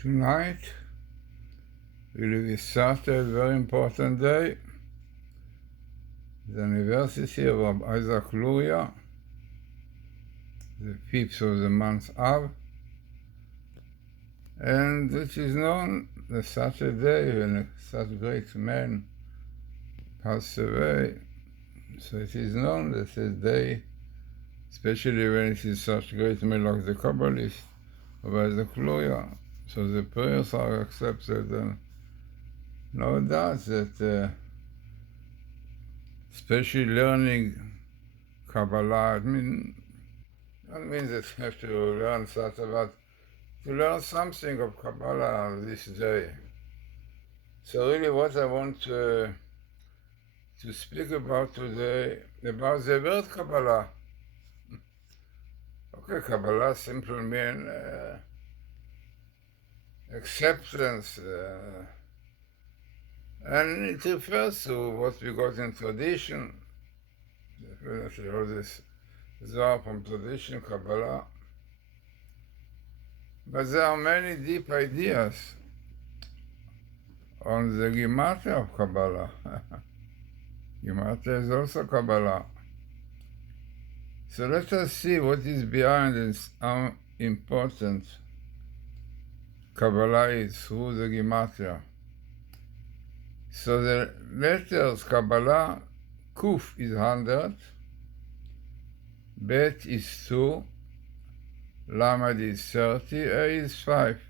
Tonight, we started a very important day, the anniversary of Rabbi Isaac Luria, the 5th of the month Av, and it is known that such a day when such great men pass away, so it is known that a day, especially when it is such great men like the Kabbalist of Isaac Luria, so the prayers are accepted, and no doubt that especially learning Kabbalah, I mean that you have to learn such, but to learn something of Kabbalah this day. So really what I want to speak about today, about the word Kabbalah. Okay, Kabbalah simply means acceptance, and it refers to what we got in tradition, definitely all this Zohar from tradition, Kabbalah. But there are many deep ideas on the Gematria of Kabbalah. Gematria is also Kabbalah. So let us see what is behind this, how important Kabbalah is through the Gematria. So the letters Kabbalah, Kuf is 100, Bet is 2, Lamed is 30, A is 5.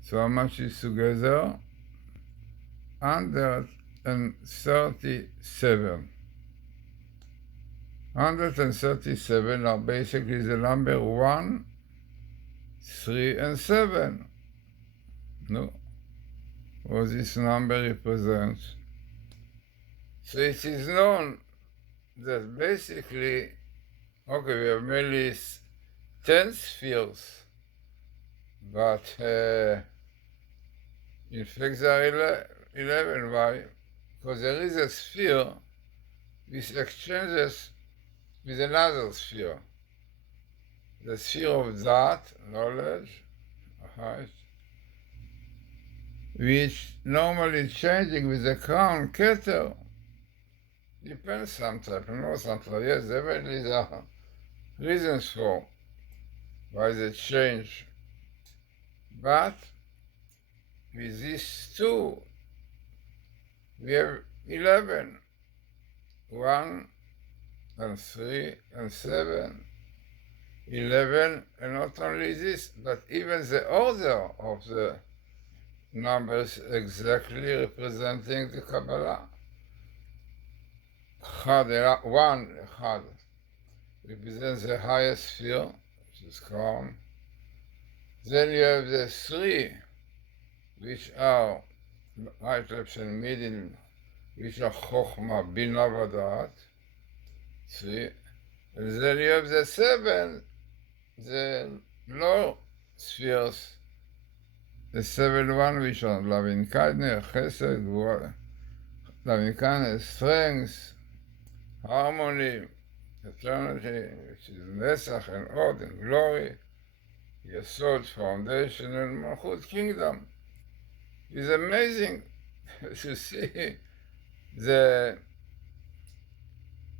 So how much is together? 137. 137 are basically the number 1, 3, and 7. No? What this number represents. So it is known that basically, okay, we have mainly 10 spheres, but in fact there are 11. Why? Because there is a sphere which exchanges with another sphere. The sphere of that, knowledge, right, which normally changing with the crown, Keter, depends sometimes, sometimes, yes, definitely there are reasons for why they change. But with these two, we have 11, 1 and 3 and 7, 11, and not only this, but even the order of the numbers exactly representing the Kabbalah. 1 represents the highest sphere, which is crown. Then you have the 3, which are right, left, and middle, which are Chokhmah, Bina, V'Da'at. 3. And then you have the 7, the low spheres, the 7 which are loving kindness, Chesed, loving kindness, strength, harmony, eternity, which is Nesach and Od and glory, Yesod, foundation, and Malchut, kingdom. It's amazing to see the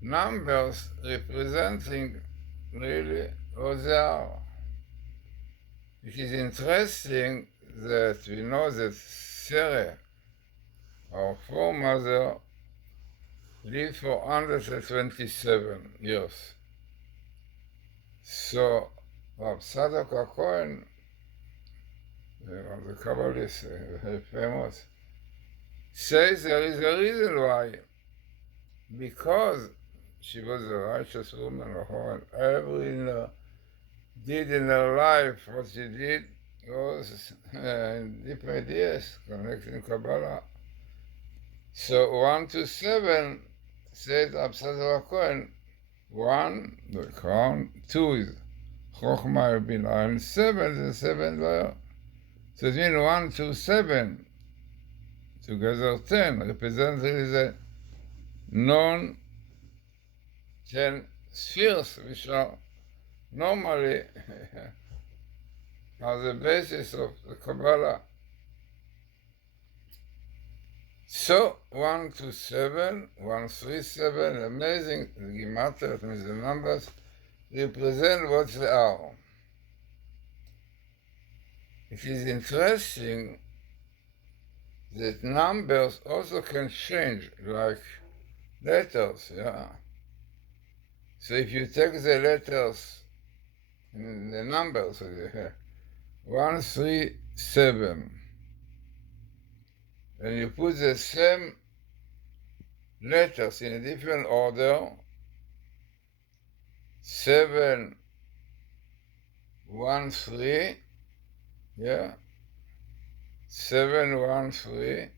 numbers representing really what they are. It is interesting that we know that Sarah, our foremother, lived for 127 years. So, Rab Tzadok HaKohen, the Kabbalist, very famous, says there is a reason why. Because she was a righteous woman, and everything did in her life, what she did was deep ideas connecting Kabbalah. So 1 to 7 said Rab Tzadok HaKohen, 1, the crown, 2 is Chokhmah, Bina, and 7, the 7 lower. So it means 1 to 7, together 10, represents the non-10 spheres, which are normally are the basis of the Kabbalah. So 127, 137, amazing, the Gematria, means the numbers, represent what they are. It is interesting that numbers also can change, like letters, yeah. So if you take the letters, the numbers, 137, and you put the same letters in a different order, 713, yeah, 713,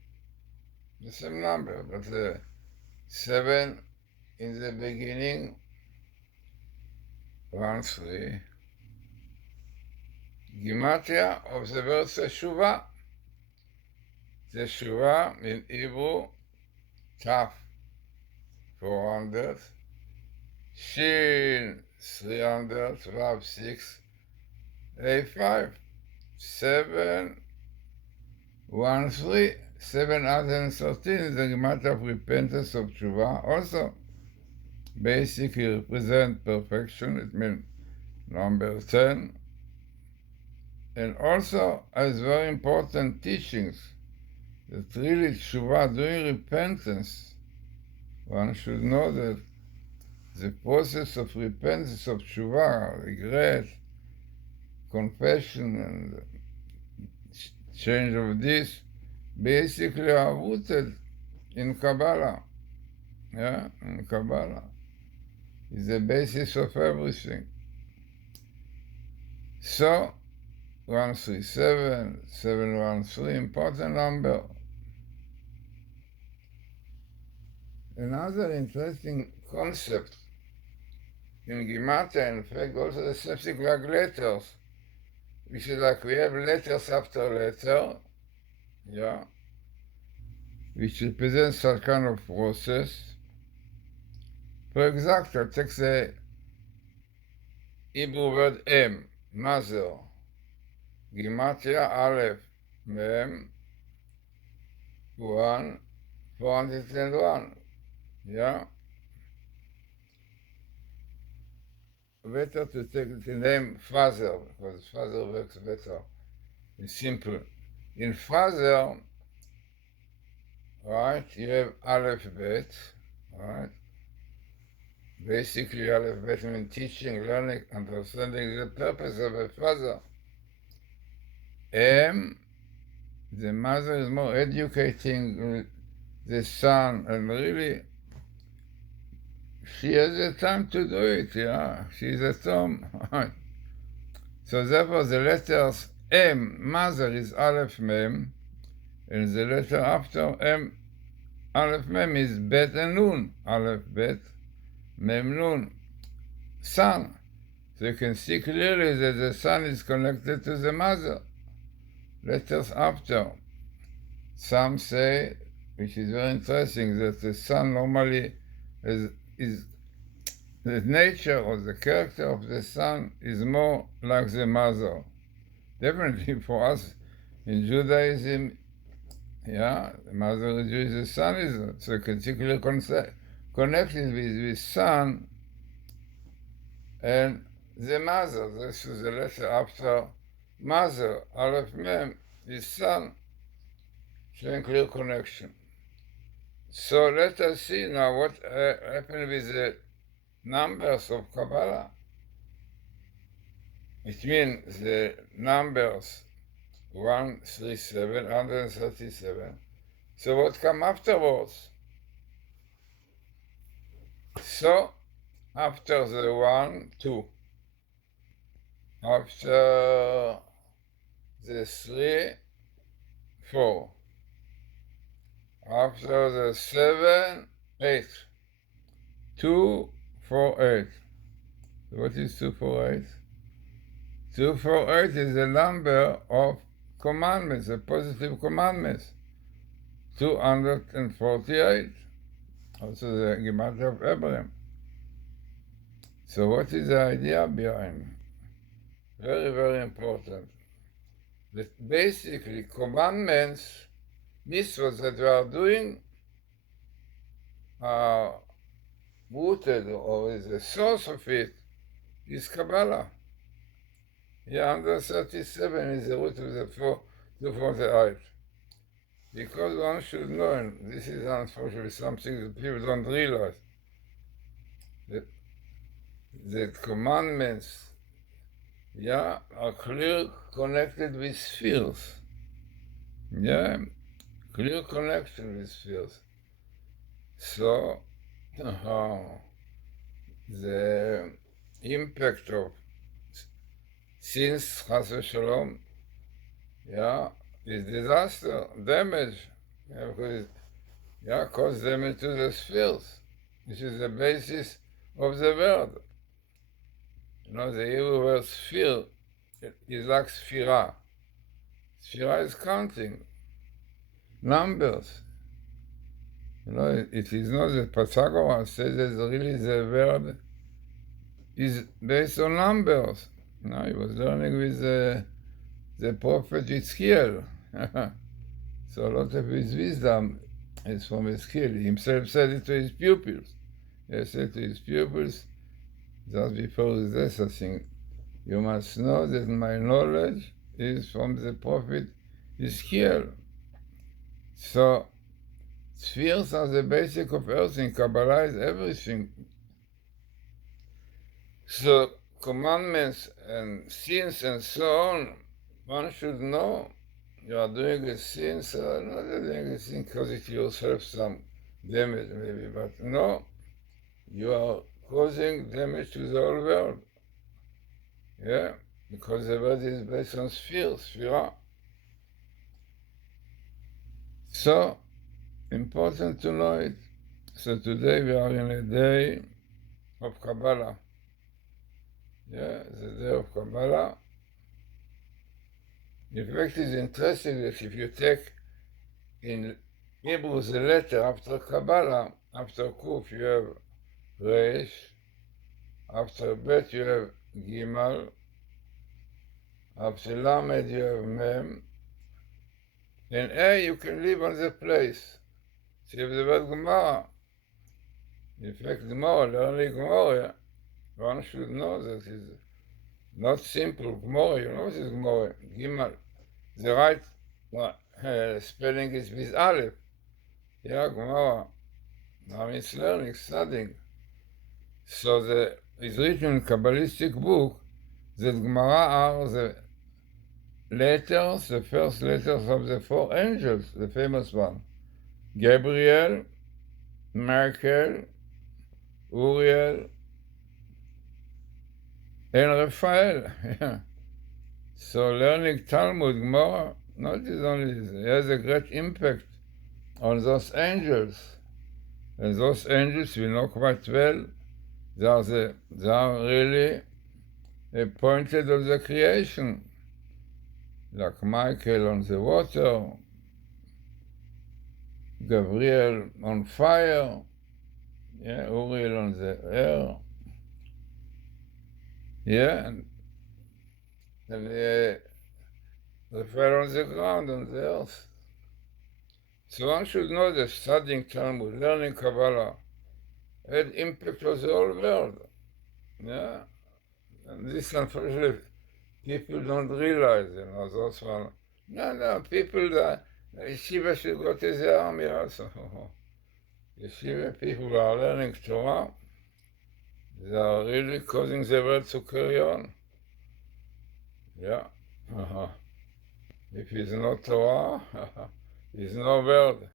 the same number, but the 7 in the beginning, 13. Gematria of the word Teshuvah. Teshuvah in Hebrew, Taf, 400, Shin, 300, Vav, 6, A, 5, 7, 1, 3, 713 is the Gematria of repentance of Teshuvah. Also, basically represent perfection. It means number 10. And also has very important teachings that really Teshuvah, doing repentance, one should know that the process of repentance of Teshuvah, regret, confession, and change of this, basically are rooted in Kabbalah. Yeah, in Kabbalah. Is the basis of everything. So, 137, 713, important number. Another interesting concept in Gematria, in fact, also the subsequent like letters, which is like we have letters after letter, yeah, which represents some kind of process. For example, take the Hebrew word M, mother, Gematria Aleph, Mem, 1, 401, yeah. Better to take the name father, because father works better. It's simple. In father, right, you have Aleph Bet, right? Basically, Aleph Bet means teaching, learning, understanding the purpose of a father. M, the mother is more educating the son, and really, she has the time to do it, yeah. She's at home. So therefore the letters M, mother, is Aleph Mem, and the letter after M, Aleph Mem, is Bet and Nun. Aleph Bet, Mem Nun, son. So you can see clearly that the son is connected to the mother. Letters after. Some say, which is very interesting, that the son normally is the nature or the character of the son is more like the mother. Definitely for us in Judaism, yeah, the mother is Jewish, the son is so particular connected with son and the mother. This is the letter after mother, Aleph Mem, is son, showing clear connection. So let us see now what happened with the numbers of Kabbalah. It means the numbers 137, 137. So what come afterwards? So after the 1, 2. After the 3, 4. After the 7, 8. 2, 4, 8. What is 2, 4, 8? 2, 4, 8 is the number of commandments, the positive commandments. 248. Also the Gematria of Abraham. So what is the idea behind? Very, very important. that basically commandments, mitzvahs that we are doing are rooted, or is the source of it, is Kabbalah. Yeah, 137 is the root of the 248. Because one should know, and this is unfortunately something that people don't realize, that commandments, yeah, are clear connected with spheres. Yeah, clear connection with spheres. So, the impact of sins, chas v'shalom, yeah, is disaster, damage, yeah, because it cause damage to the spheres, which is the basis of the world. You know, the Hebrew word sphere is like sphira. Sphira is counting, numbers. You know, it is not that Pythagoras says that really the world is based on numbers. You know, he was learning with the prophet Ezekiel. So a lot of his wisdom is from Ezekiel. He himself said it to his pupils. He said to his pupils, just before his death, I think, you must know that my knowledge is from the prophet Ezekiel. So, spheres are the basic of everything. Kabbalah is everything. So, commandments and sins and so on, one should know. You are doing a sin, so not doing a sin because it yourself some damage maybe, but no, you are causing damage to the whole world. Yeah, because the world is based on spheres, sphira. So, important to know it. So today we are in a day of Kabbalah. Yeah, the day of Kabbalah. In fact, it's interesting that if you take in Hebrew the letter after Kabbalah, after Kuf you have Resh, after Bet you have Gimal, after Lamed you have Mem, and A you can live on the place. So you have the word Gemara. In fact, Gemara, learning Gemara, one should know that it's not simple Gemara. You know what is Gemara? Gimal. The right spelling is with Aleph. Yeah, Gemara. Now it's learning, studying. So it's written in a Kabbalistic book that Gemara are the letters, the first letters of the four angels, the famous one. Gabriel, Michael, Uriel, and Raphael. So learning Talmud, Gemara, not is only this, it has a great impact on those angels. And those angels, we know quite well, they are really appointed of the creation. Like Michael on the water, Gabriel on fire, yeah, Uriel on the air, yeah, and Raphael on the ground, on the earth. So one should know that studying Talmud, learning Kabbalah, had impact on the whole world. Yeah, and this unfortunately people don't realize, you know, those one. No, people that Yeshiva should go to the army also. Yeshiva people are learning Torah, they are really causing the world to carry on. Yeah. If it's not Torah, it's no world.